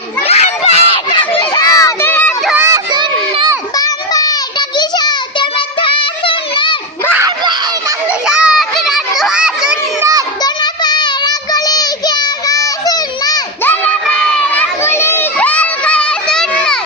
Gol!